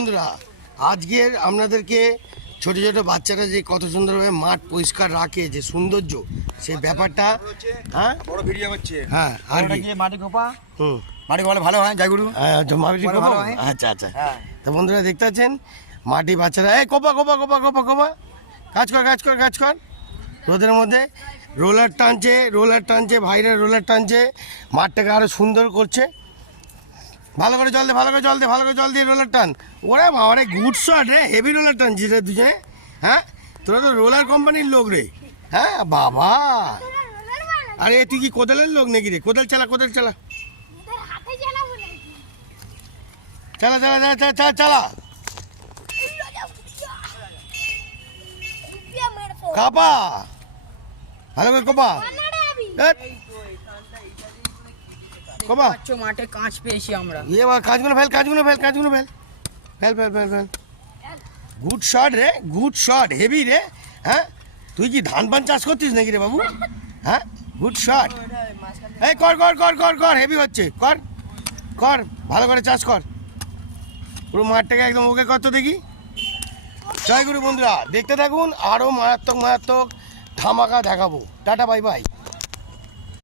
বন্ধুরা, আজকের আপনাদেরকে ছোট ছোট বাচ্চারা যে কত সুন্দরভাবে মাঠ পরিষ্কার রাখে, যে সৌন্দর্য, সেই ব্যাপারটা। হ্যাঁ, বড় ভিডিও হচ্ছে। হ্যাঁ, আর কি মাটি কোপা, মাটি কোপালে ভালো হয় জয়গুরু। মাটি কোপা, আচ্ছা আচ্ছা। তো বন্ধুরা দেখতে পাচ্ছেন মাটি বাচ্চারা, এই Copa Copa Copa Copa Copa, কাজ কর কাজ কর কাজ কর। রোদের মধ্যে রোলার টানছে ভাইরা, রোলার টানছে, মাঠটাকে আরো সুন্দর করছে। ভালো করে জল দে, ভালো করে জল দে, ভালো করে জল দিয়ে রোলার টান। ওরে বাবা রে, গুড শট রে, হেভি রোলার টানছিস রে দুজনে। হ্যাঁ, তোরা তো রোলার কোম্পানির লোক রে। হ্যাঁ বাবা, আরে তুই কি কোদালের লোক নাকি রে? কোদাল চালা, কোদাল চালা, চালা চালা চালা চালা চালা চালা, কাপা, ভালো করে কোপা, কোপা। মাঠে কাঁচ পেয়েছি আমরা। ইয়ে বাবা, কাজগুলো ফেল, কাজগুলো ফেল, কাজগুলো fail, fail fail fail fail. Good shot রে, গুড শট, হেভি রে। হ্যাঁ, তুই কি ধান পান চাষ করছিস নাকি রে বাবু? হ্যাঁ, গুড শট। এই কর কর কর কর কর, হেভি হচ্ছে, কর কর, ভালো করে চাষ কর, পুরো মাঠটাকে একদম ওকে কর তো দেখি। জয় গুরু বন্ধুরা, দেখতে থাকুন, আরও মারাত্মক মারাত্মক ধামাকা দেখাবো। Tata, bye bye.